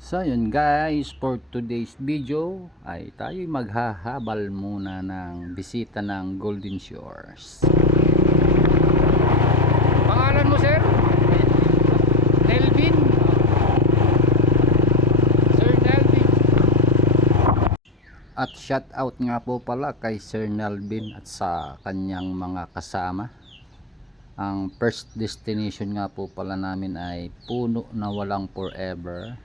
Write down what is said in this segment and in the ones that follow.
So yun guys, for today's video ay tayo maghahabal muna ng bisita ng Golden Shores. Pangalan mo sir? Nelvin? Sir Nelvin. At shout out nga po pala kay Sir Nelvin at sa kanyang mga kasama. Ang first destination nga po pala namin ay Puno na Walang Forever.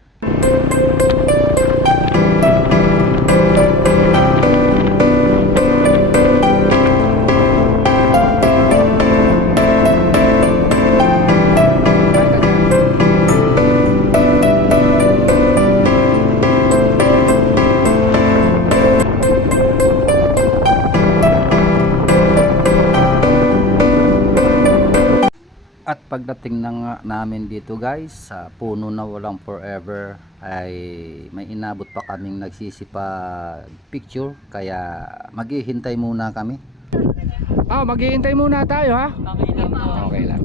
At pagdating na namin dito guys sa Puno na Walang Forever ay may inabot pa kaming nagsisipag picture, kaya maghihintay muna kami. Maghihintay muna tayo ha? Okay lang.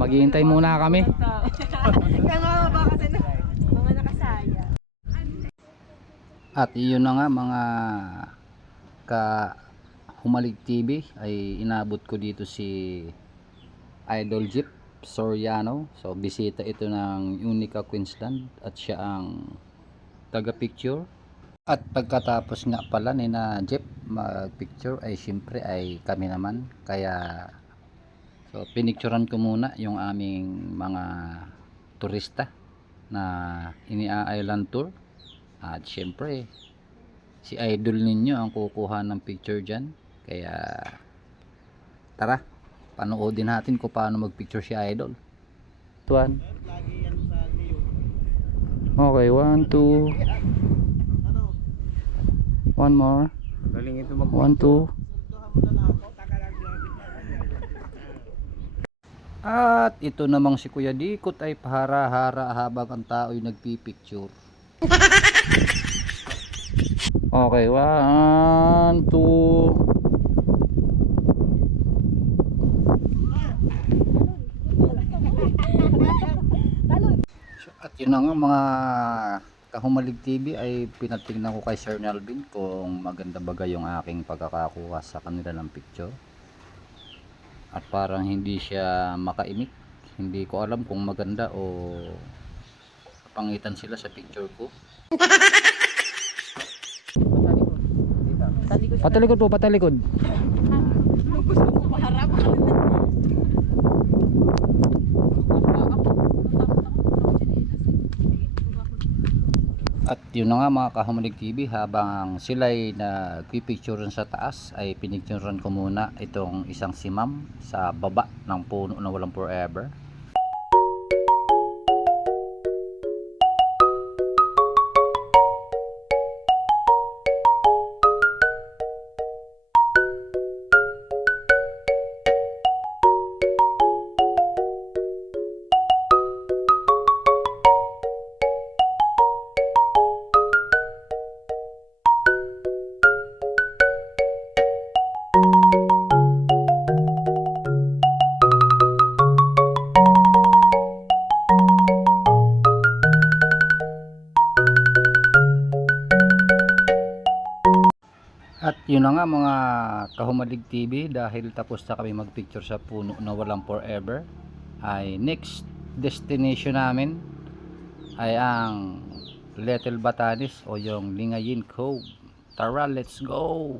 Maghihintay muna kami. At iyon na nga mga Humalig TV, ay inabot ko dito si Idol Jeep Soriano. So bisita ito ng Unica Queensland at siya ang taga picture. At pagkatapos nga pala ni na Jeep mag picture ay syempre ay kami naman, kaya so pinicturan ko muna yung aming mga turista na ini-island tour. At syempre si idol ninyo ang kukuha ng picture dyan, kaya tara panoodin natin kung paano magpicture si idol. Tuan. Okay, 1, 2. One more. 1, 2. At ito namang si Kuya Dikot ay pahara-hara habang ang tao'y nagpipicture. Okay, 1, 2. At yun na nga mga Kahumalig TV, ay pinatingnan ko kay Sir Nelvin kung maganda baga yung aking pagkakakuha sa kanila ng picture. At parang hindi siya makaimik. Hindi ko alam kung maganda o kapangitan sila sa picture ko. Patalikod po, patalikod. Gusto mo paharap. At yun na nga mga Kahumalig TV, habang sila'y nagpipicturean sa taas ay pinicturean ko muna itong isang si ma'am sa baba ng Puno na Walang Forever. At yun na nga mga Kahumalig TV, dahil tapos na kami magpicture sa Puno na Walang Forever, ay next destination namin ay ang Little Batanes o yung Lingayen Cove. Tara, let's go!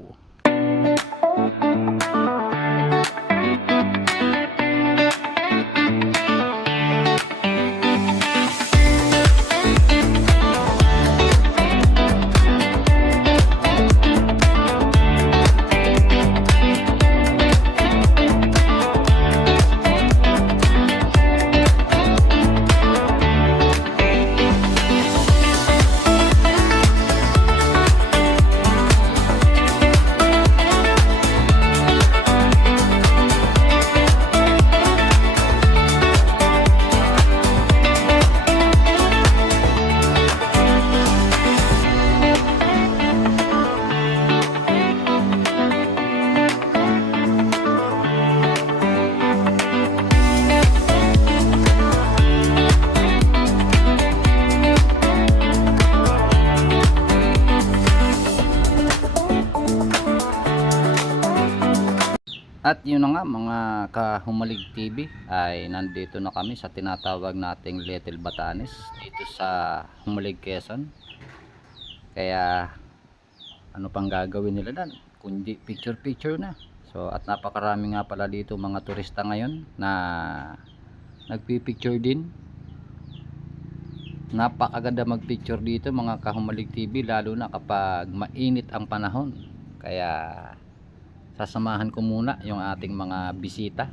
At yun na nga mga kahumalig TV, ay nandito na kami sa tinatawag nating Little Batanes dito sa Humalig, Quezon. Kaya ano pang gagawin nila dan kundi picture na. So at napakarami nga pala dito mga turista ngayon na nagpipicture din. Napakaganda magpicture dito mga kahumalig TV, lalo na kapag mainit ang panahon. Kaya sasamahan ko muna yung ating mga bisita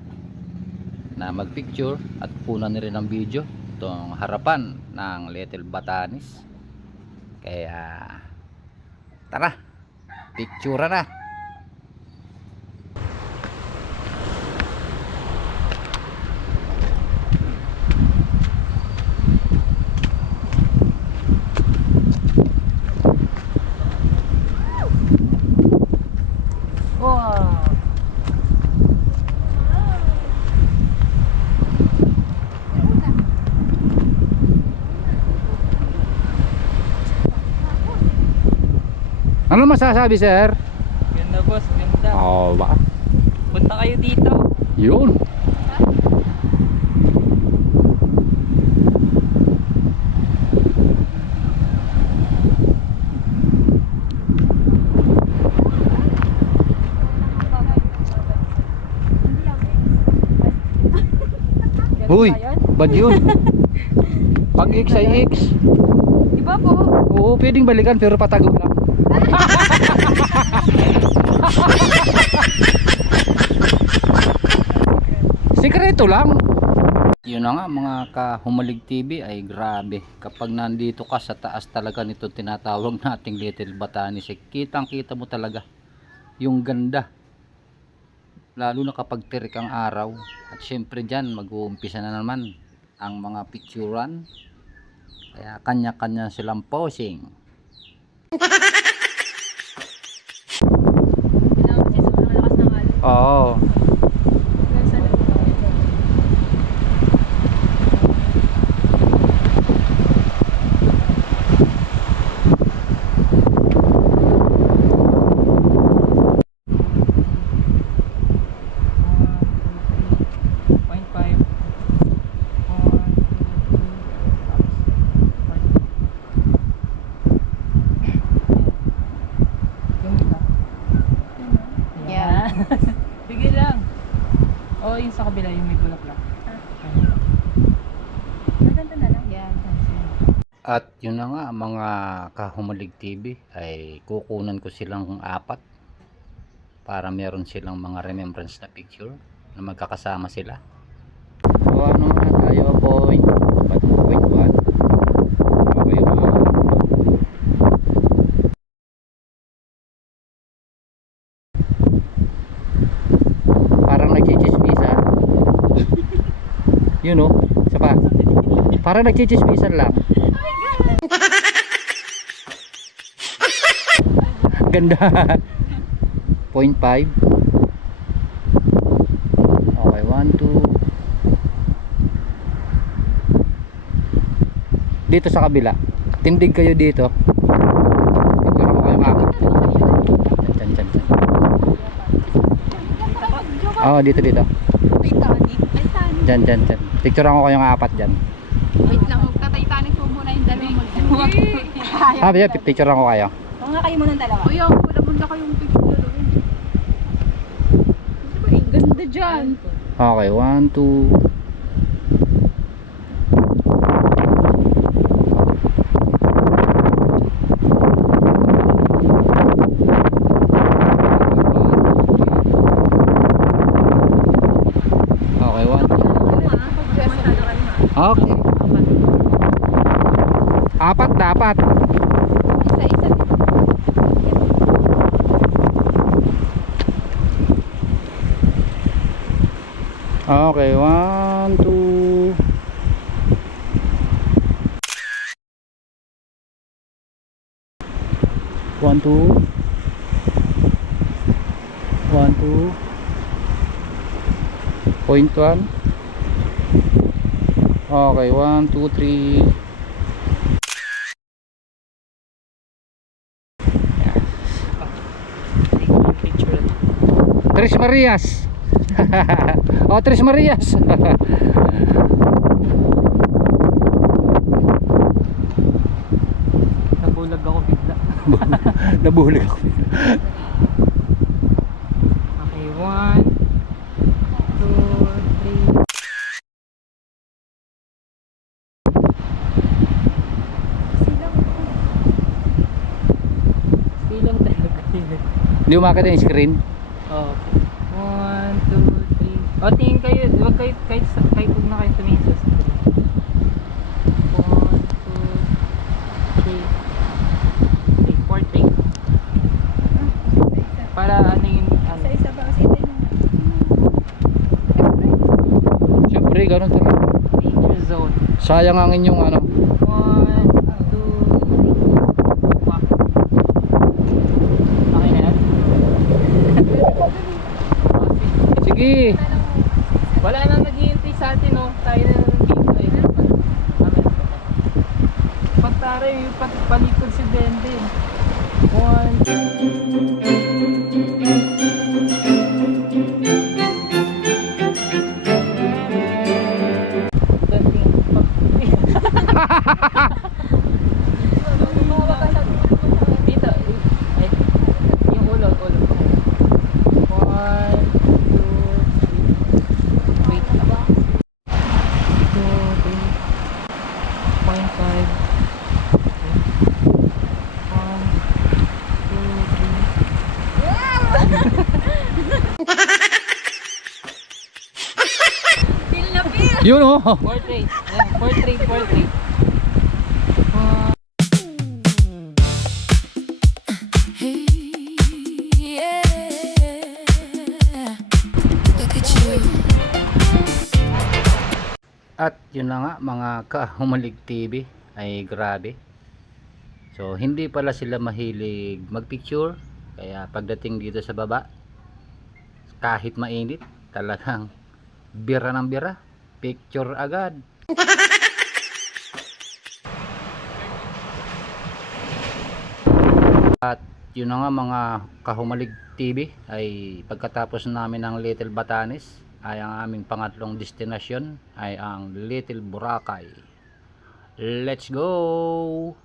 na magpicture at kunan rin ng video itong harapan ng Little Batanes. Kaya tara, picture na. Wow. Ano masasabi, sir? Ganda boss, ganda. Oh, ba? Punta kayo dito. Yun. Uy, bad yun. Pag X ay X. Diba po? Oo, pwedeng balikan pero patago lang. Sikreto lang. Yun na nga mga kahumalig TV, ay grabe. Kapag nandito ka sa taas talaga nito tinatawag nating Little Batanes, kitang kita mo talaga yung ganda. Lalo na kapag tirik ang araw. At syempre dyan mag-uumpisa na naman ang mga picturan. Kaya kanya-kanya silang posing. Kailangan kasi sobrang lakas ng alon. Oo. Hanggang sa loob. Point five. Yeah. Sige lang. Oo, yung sa kabila yung may bulaklak. Maganda na lang. Yan. At yun na nga mga kahumalig TV, ay kukunan ko silang 4 para meron silang mga remembrance na picture na magkakasama sila. So ano na tayo, point 1. Okay, parang nagchichismisan. Yun o, isa pa. Parang nagchichismisan lang. Ganda. 0.5. Okay, 1, 2. Dito sa kabila. Tindig kayo dito. Picture ko kayong 4. Dyan. Oo, dito. Titanic. Dyan. Picture ko kayong 4 dyan. Wait lang, magta-Titanic po muna yung dalawang Picture ko kayo. Oo nga kayo muna ng dalawa. Ayaw, wala kayong picture doon. Diba, ganda dyan. Okay, 1, 2. Okay, 1. Okay. 4 dapat. Isa-isa. Okay, 1, 2. One, two. 0.1. Okay, 1, 2, 3. Picture. Tres Marias. O, Tres Marias. Nabulag ako bigla. Nabulag ako. Okay, 1, 2, 3. Silang talaga yun. Hindi umakita yung screen. Oh. 1, 2, 3. O, tingin kayo. Huwag kayo, kahit huwag na kayo tumingin sa screen. 1, 2, 3. Take. Para ano yung ano. Isa ba kasi ito yung Siyempre, ganun talaga. Danger zone. Sayang ang inyong ano. 1, 2, 3. Wak. Okay na yan? Sige. Wala nang naghihintay sa atin, no? Tayo na nandito eh. Pagtara yung palikod si Denden. 1, 2. Dito, ay, yung ulo. 1, 2, 3. Wait. 2, 3. 1, 2, 3. feel na feel. Yun oh. Portrait. Ayan, portrait. At yun na nga mga Kahumalig TV ay grabe. So hindi pala sila mahilig magpicture. Kaya pagdating dito sa baba, kahit mainit, talagang bira ng bira. Picture agad. At yun na nga mga Kahumalig TV ay pagkatapos namin ng Little Batanes ay ang aming pangatlong destinasyon ay ang Little Boracay. Let's go!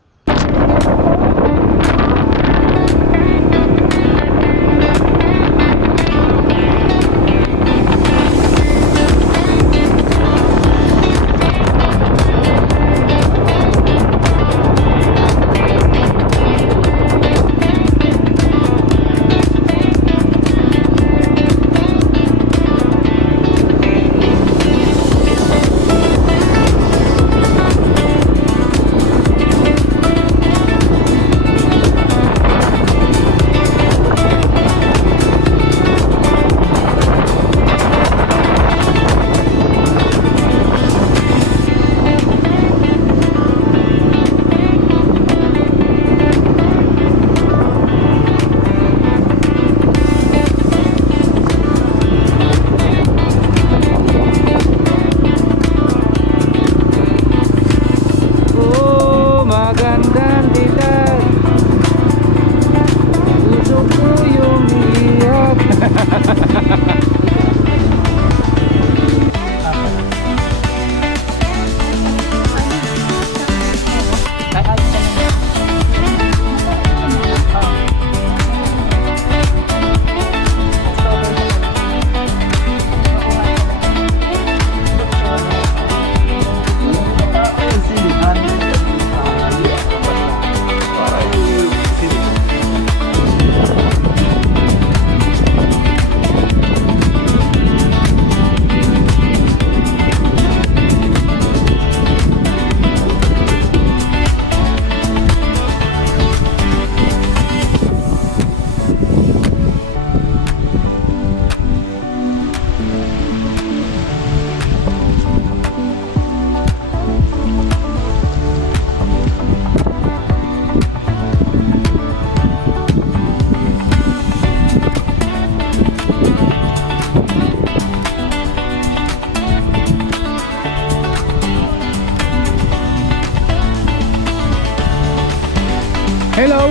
Hello!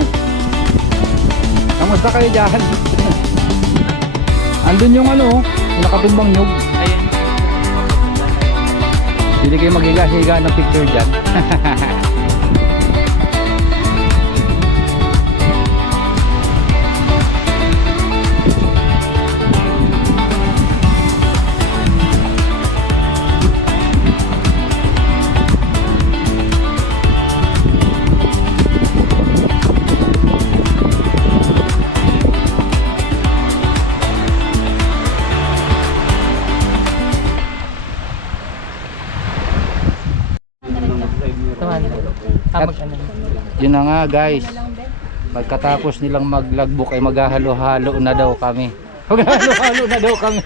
Kamusta kayo dyan? Andun yung ano, Nakatumbang nyug. Ayun. Hindi kayo maghiga-higa ng picture dyan. At Yun na nga guys. Pagkatapos nilang maglagbook ay maghahalo-halo na daw kami. Maghahalo-halo na daw kami.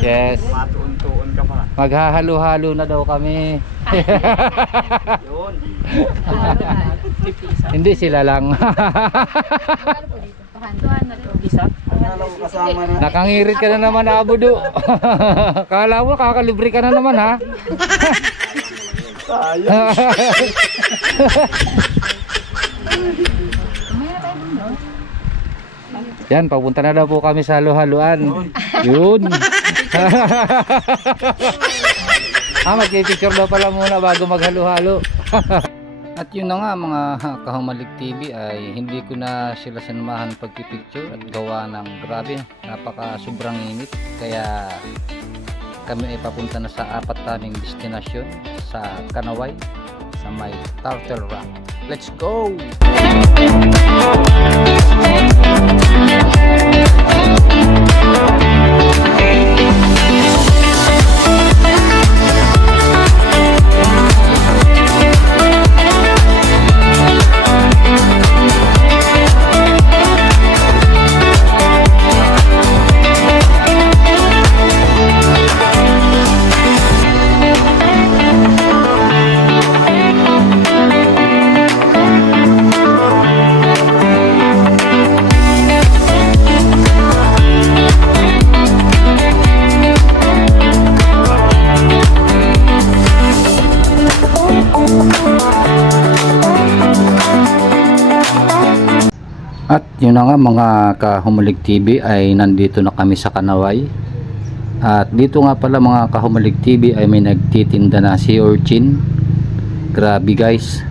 Yes. Matuon-tuon ka pa. Maghahalo-halo na daw kami. Yun. Hindi sila lang. Isa? Akala ko kasama na. Nakangirit ka na naman, Abudo. Kala mo kakalibre ka na naman, ha? Sayang. Yan, papunta na daw po kami sa halo-haluan. Yun. Magpipicture daw pala muna bago maghalo-halo. At yun na nga mga Kahumalig TV ay hindi ko na sila sinamahan pagpipicture at gawa ng grabe, napaka sobrang init. Kaya kami ay papunta na sa apat naming destinasyon sa Kanaway, sa may Turtle Rock. Let's go! At yun na nga mga Kahumalig TV ay nandito na kami sa Kanaway. At dito nga pala mga Kahumalig TV ay may nagtitinda na sea urchin. Grabe guys,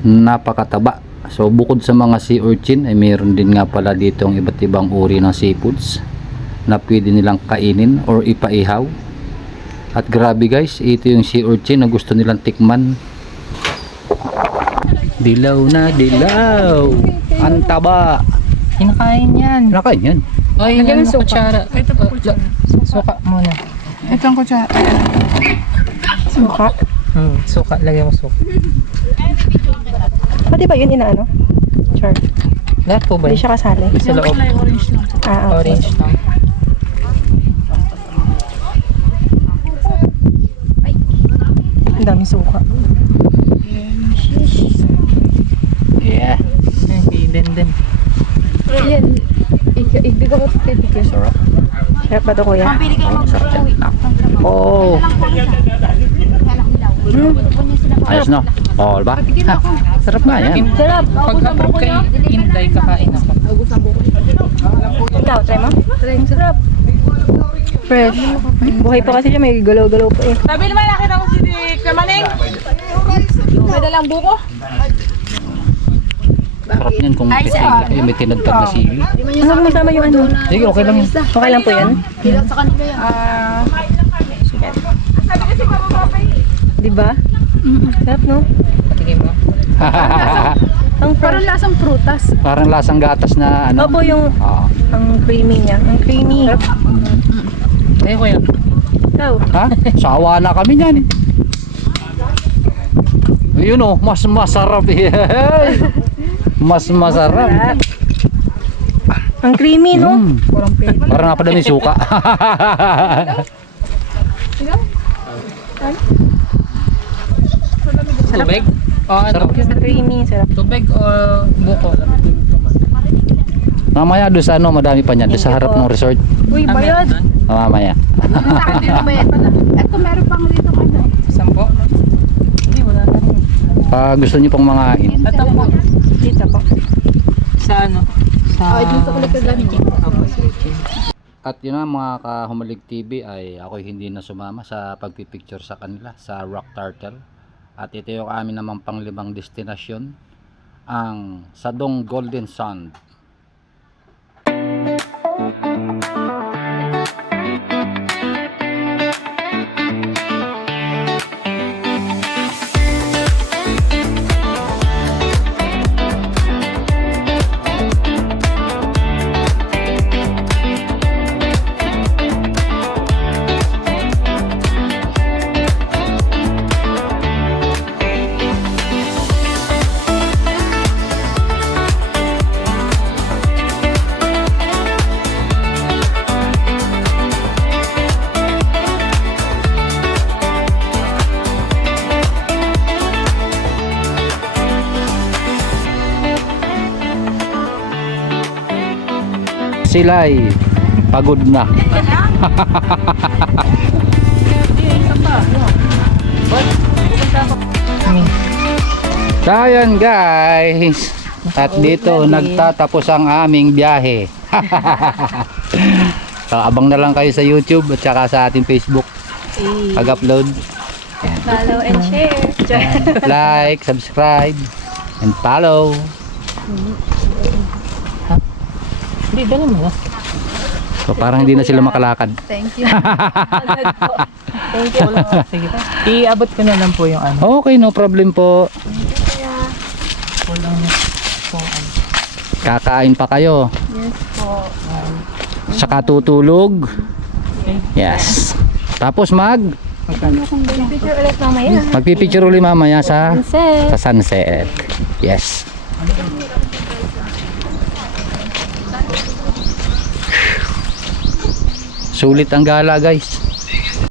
napakataba. So bukod sa mga sea urchin ay mayroon din nga pala dito ang iba't ibang uri ng seafoods na pwede nilang kainin or ipaihaw. At grabe guys, ito yung sea urchin na gusto nilang tikman. Dilaw na dilaw. Ang taba. Kinakain yan. Nakain yan. Ay, Lagyan yan ng ang suka. kutsara. Ito pa kutsara. Suka muna. Ito ang kutsara. Suka. Suka. Lagyan mo suka. Pati ba yun inaano? Char. Lahat po ba Hindi yun? siya kasali. Sa loob. Orange lang. Ah, okay. Orange lang. Ang dami suka. Yeah. Okay, then. Yan. Ibig ko pipikir. Sarap. Sarap ba ito kuya? Sarap yan. Oh. Ayos no? Oh, diba? Ha, sarap nga yan. Sarap. Pag-approve kay Inday, kakain ako. Ikaw, try mo? Try mo. Sarap. Fresh. Buhay pa kasi siya, may galaw-galaw pa eh. Sabi naman nakita ko si Kamaning. May dalang buko. Sarap yan kung may sili. Ay, may tinadtad na sili. Ano masama yung ano? Sige, okay lang yun. Okay lang po yan? Bilang sa kanila yan. Diba? Sarap no? Patingin mo. Ang Parang fresh. lasang prutas. Parang lasang gatas na ano. Opo yung Ah. ang creamy niya. Ang creamy. Ayun ko yun. Ikaw. Ha? Sawa na kami niyan. Yun oh, mas masarap eh. Mas masarap. Sarap. Ang creamy no? Mm. Parang napadami suka. Tubig? O ano? Sarap yan. Creamy. Sarap. Tubig o buko? Mamaya doon sa ano, madami pa niyan. Doon sa harap ng resort. Uy, bayad. Mamaya. Ito meron pang rito ano. Sampo? Hindi, wala na rin. Pag gusto niyo pang mga Ito po. Dito po. Sa ano? sa... dito sa likod lang. Opo, stretching. At yun na mga kahumalig TV ay ako hindi na sumama sa pagpipicture sa kanila sa Rock Turtle. At ito yung amin namang panglimang destinasyon, ang Sadong Golden Sand. Sila ay pagod na. So ayan guys, at dito nagtatapos ang aming biyahe. So abang na lang kayo sa YouTube at saka sa ating Facebook pag-upload. Follow and share. Like, subscribe, and follow. Hindi, dala mo. So parang hindi na sila makalakad. Thank you. Thank you. Sige pa. Iabot ko na lang po yung ano. Okay, no problem po. Walang po ano. Kakain pa kayo. Yes po. Saka tutulog. Yes. Tapos Picture ulit mamaya. magpipicture ulit mamaya sa Sunset. sunset. Yes. Sulit ang gala guys.